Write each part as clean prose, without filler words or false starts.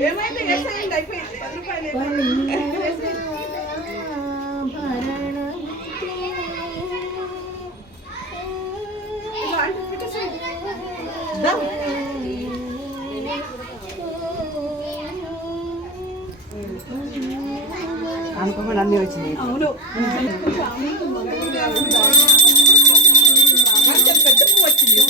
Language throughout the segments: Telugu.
ఏమైతే అనుకోకుండా అన్నీ వచ్చినాయి. అవును పెద్ద పువ్వు వచ్చింది.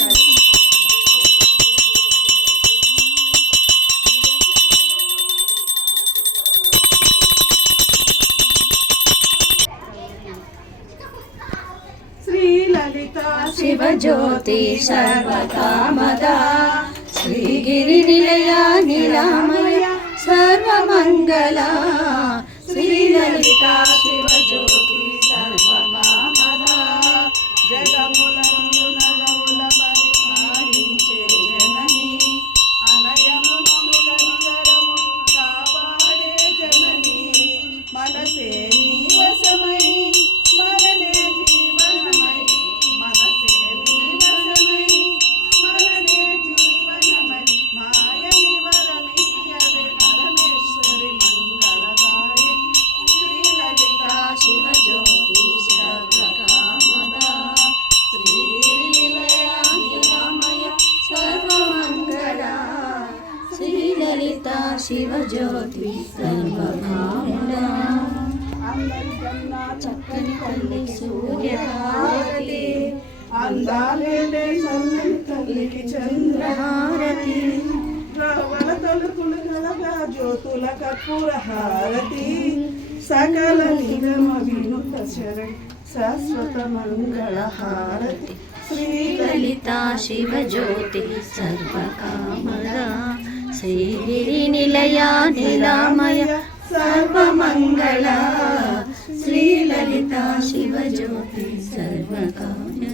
శ్రీలలితా శివజ్యోతి సర్వకామదా శ్రీగిరి నిలయ నిలామయ సర్వమంగళ శ్రీలలితా శివజ్యోతి సర్వకామదా జగములను నగముల పరిపాలించే జనని అనయమునముల నిగరము కాపాడే జనని మనసే నీవసమై మరణే జీవనమై మనసే నీవసమై మరణే జీవనమై మాయ నివరమిత్యవే పరమేశ్వరి మంగళదాయి శ్రీలలితా శివజ్యోతి సర్వకామదా శ్రీలలితామయ సర్వమంగళ శ్రీలలితా శివజ్యోతి సర్వకామదా అందరికన్నా చక్కని తల్లి సూర్యహారతి అందాలేదే సన్నని తల్లికి చంద్రహారతి రావణ తలుపులు కలగా జ్యోతుల కర్పూర హారతి సకల నిగమ వినుత శరణ్ శాశ్వత మంగళ హారతి శ్రీలలితా శివజ్యోతి సర్వకామదా శ్రీగిరి నిలయ నిలామయ సర్వమంగళ శ్రీలలితా శివజ్యోతి సర్వకామదా